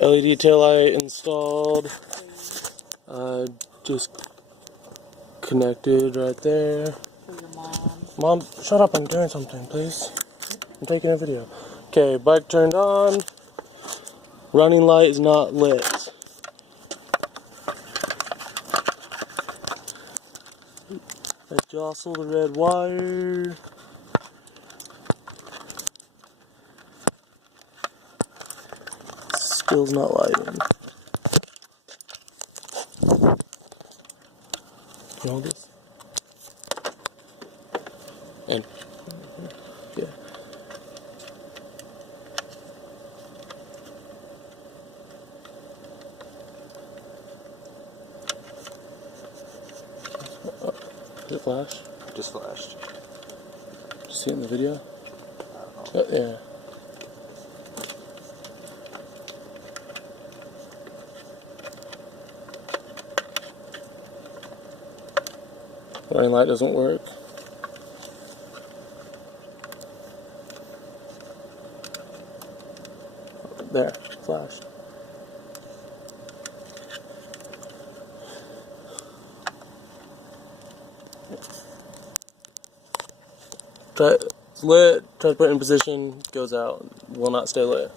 LED taillight installed. Just connected right there. For your mom. Mom, shut up, I'm doing something, please. I'm taking a video. Okay, bike turned on. Running light is not lit. I jostle the red wire. Still's not lighting. You hold this? And yeah. Did it flash? Just flashed. Did you see it in the video? I don't know. Yeah. Running light doesn't work. There, flashed. Try, it's lit, try to put it in position, goes out, will not stay lit.